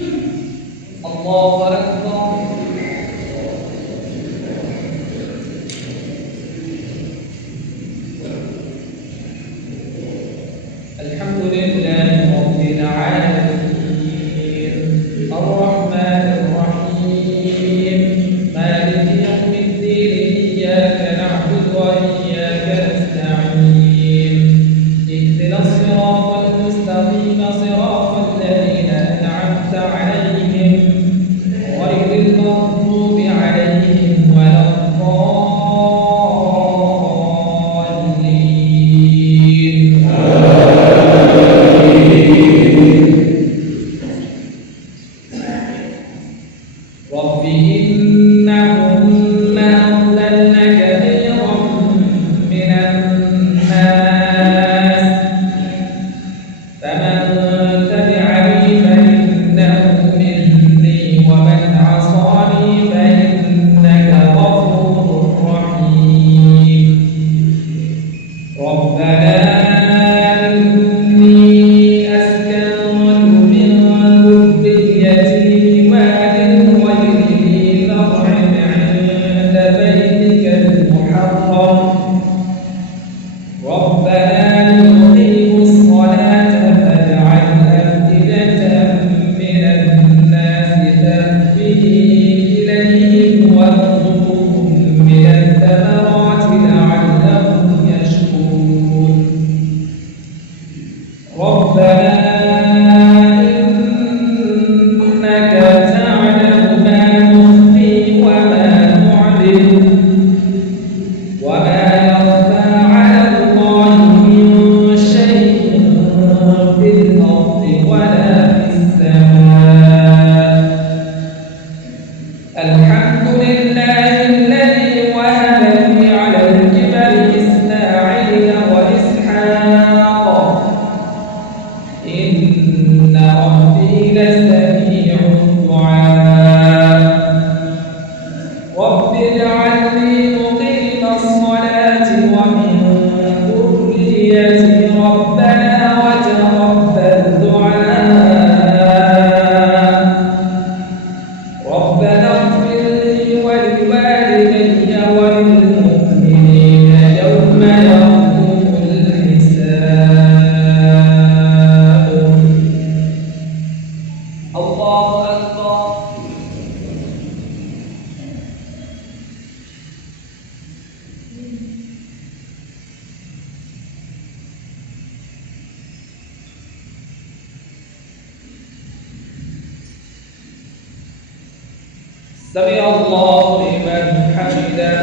الله أكبر. الحمد لله رب العالمين الرحمن الرحيم مالك يوم الدين إياك نعبد وإياك نستعين اهدنا الصراط المستقيم صراط الذين أنعمت عليهم غير المغضوب عليهم ولا الضالين. رب إنهن أضللن كثيرا من الناس فمن تبعني فإنه مني ومن عصاني فإنك غفور رحيم. ربنا إني أسكنت من ذريتي بواد غير ذي زرع عند بيتك المحرم ربنا ليقيموا الصلاة فاجعل أفئدة من الناس تهوي إليهم وارزقهم من الثمرات لعلهم يشكرون. ربنا إنك تعلم ما نخفي وما نعلن وما يخفى على الله من شيء في الأرض ولا في السماء. الحمد لله الذي وهب لي على الكبر إسماعيل وإسحاق إن ربي لسميع الدعاء. رب اجعلني مقيم الصلاة ومن ذريتي ربنا وتقبل دعاء. ربنا اغفر لي ولوالدي وللمؤمنين يوم يقوم الحساب. الله أكبر. سمع الله لمن حمده.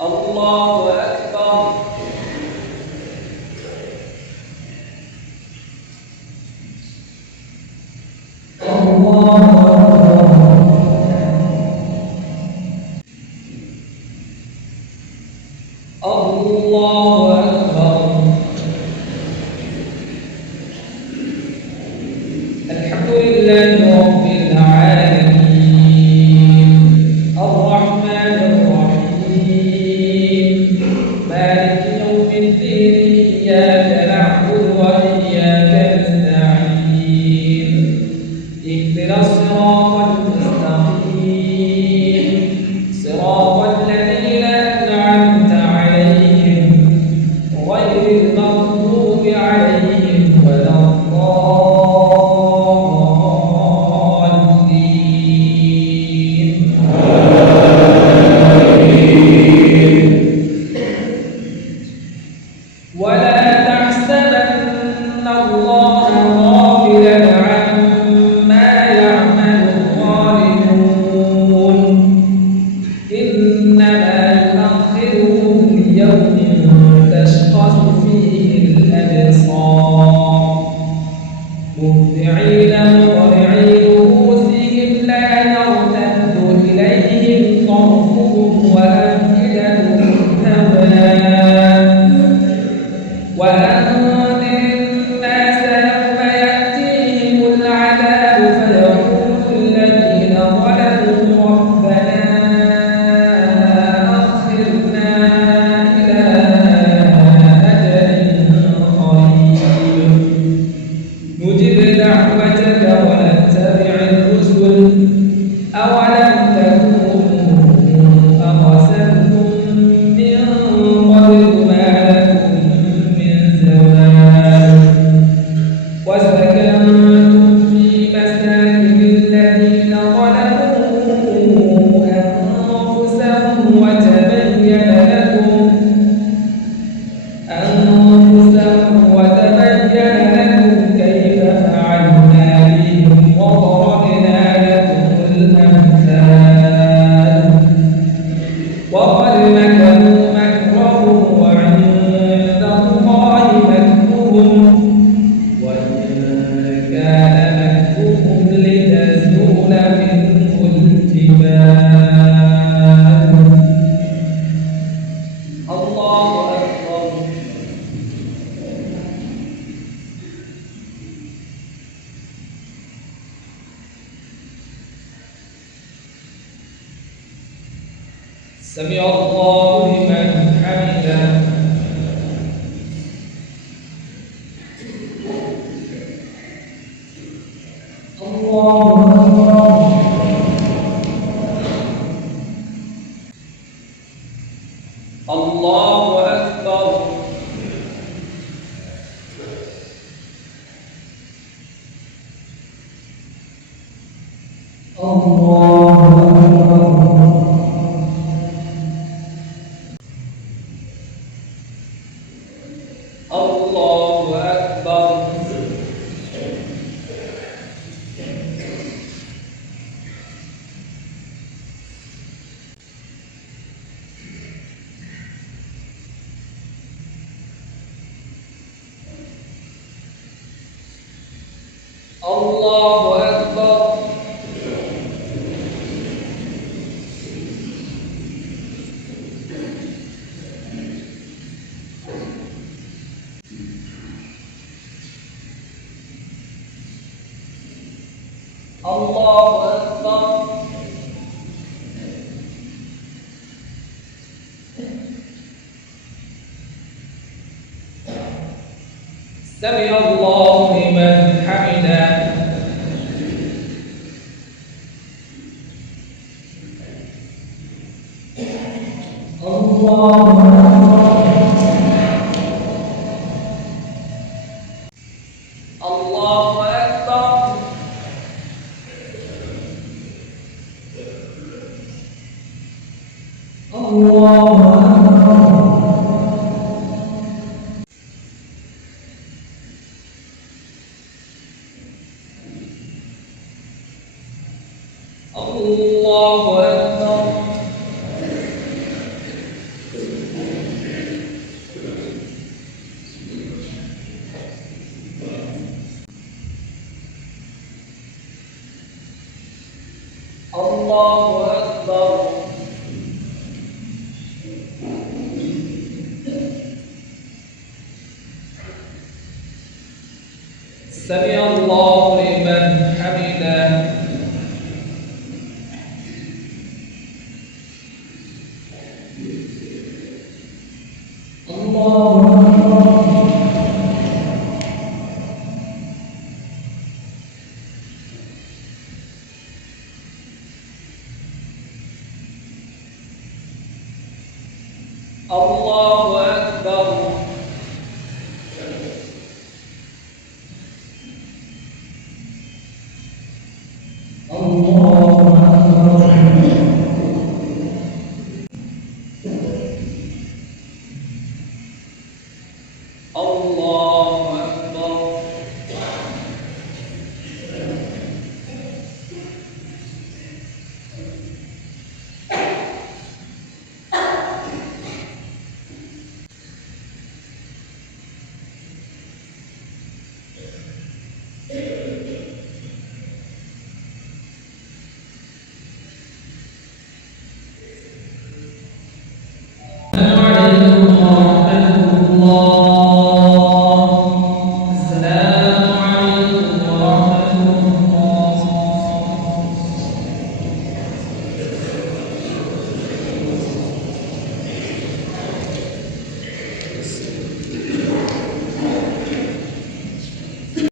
الله أكبر. الله أكبر. الحمد لله رب العالمين الرحمن الرحيم مالك يوم الدين إياك نعبد وإياك نستعين اهدنا الصراط المستقيم صراط الذين أنعمت عليهم غير المغضوب عليهم ولا الضالين. ولا تحسبن الله غافلا عما يعمل الظالمون إنما يؤخرهم ليوم تشخص فيه الأبصار مهطعين مقنعي رؤوسهم لا يرتد إليهم طرفهم وأفئدتهم هواء. وأنذر الناس سمع الله لمن حمده. الله أكبر. الله أكبر. الله أكبر. الله أكبر. سمع الله لمن حمده. الله أكبر. الله أكبر. الله أكبر. سمع الله لمن حمده. الله